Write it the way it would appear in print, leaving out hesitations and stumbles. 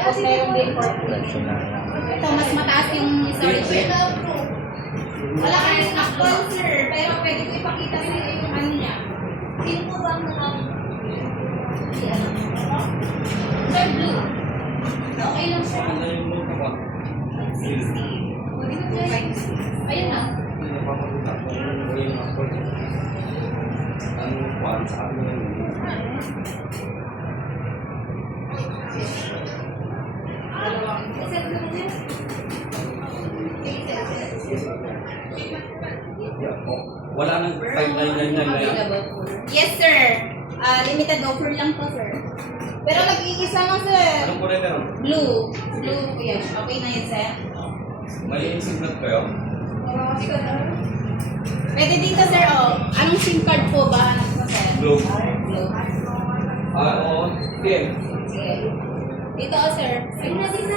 Tapos meron din for free. Ito, mas mataas yung storage. Wala kaming sponsor, pero pwede ko ipakita rin yung ano niya. Sino po ba ang Sir, blue. Okay lang siya. 60. Ayun na. Wala nang 599 na yan. Yes, sir. Limited offer lang po, sir. Pero nag-iisa lang, sir. Anong kulay meron? Blue. Blue po yan. Okay na yun, sir. May SIM card kayo? Pwede dito, sir, oh. Anong SIM card po ba? Ano po, sir? Blue. Blue. Oo. TM. Sige. Dito, oh, sir. Sige na, sir.